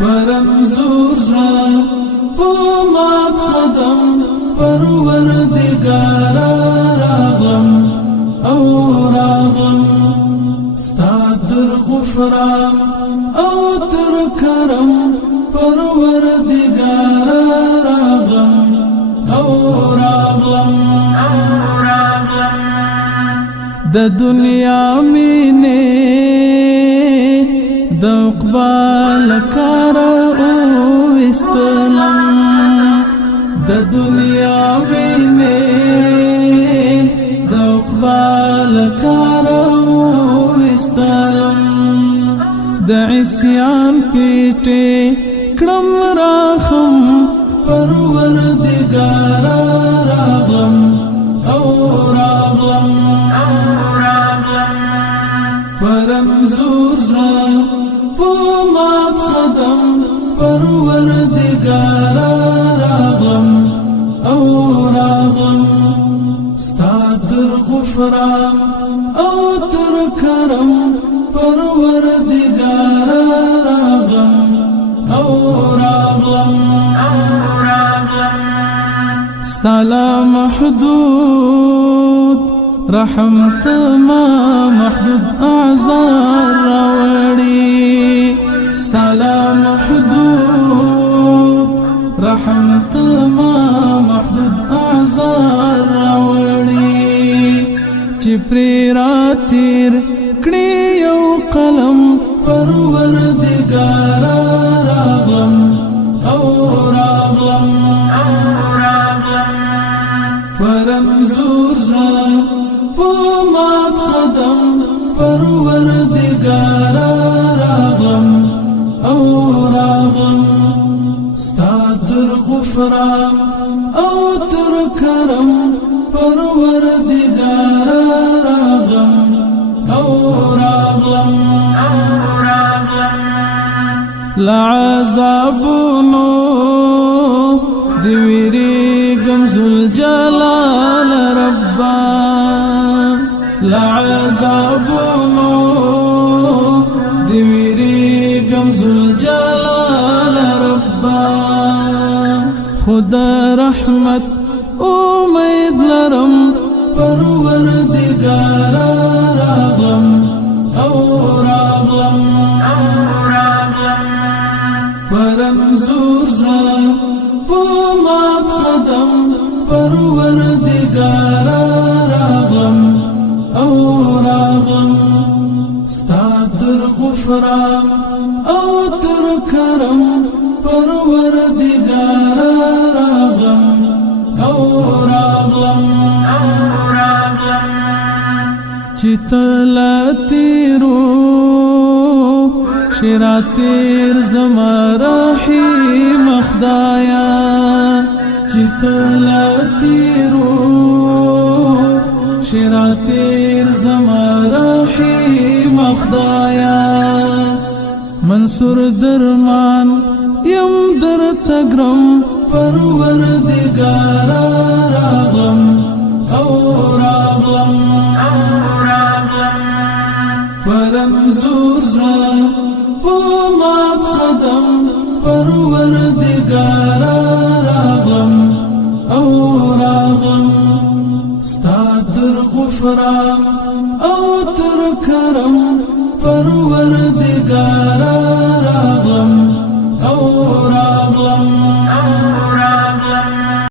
پرنزور زړه په مات قدم پروردګاره راغلم او راغلم ستا تر غفران او تر کرم پروردګاره راغلم او راغلم د دنیا مینه د اقبال کار او استلم د دنیا مینه د اقبال کار او استلم د عصیان پیټه کړم راخم پروردګاره راغلم او راغلم پرنزور زړه په مات قدم پروردګاره راغلم او راغلم ستا تر غفران او تر کرم پروردګاره راغلم او راغلم ستا لا محدود رحمت ما محدود اعذار راوړي ستا لا محدود رحمت ما محدود اعذار راوړي چې پرې راتیر کړي یو قلم پروردګاره راغلم او راغلم پرنزور زړه په مات قدم پروردګاره راغلم او راغلم ستا تر غفران او تر کرم پروردګاره راغلم او راغلم لعذابونو دی ویریږم ذوالجلال ربا لعذابونو دی ویریږم ذوالجلال ربا خدا رحمت امید لرم پروردګاره راغلم او راغلم پرنزور زړه په مات قدم پروردګاره راغلم او راغلم ستا تر غفران او تر کرم پروردګاره راغلم او راغلم چې تلا تیرو شراتیر زما رحیم خدایا چې تلا تیرو شراتیر زما رحیم خدایا منصور درمان یم در تگرم پروردګاره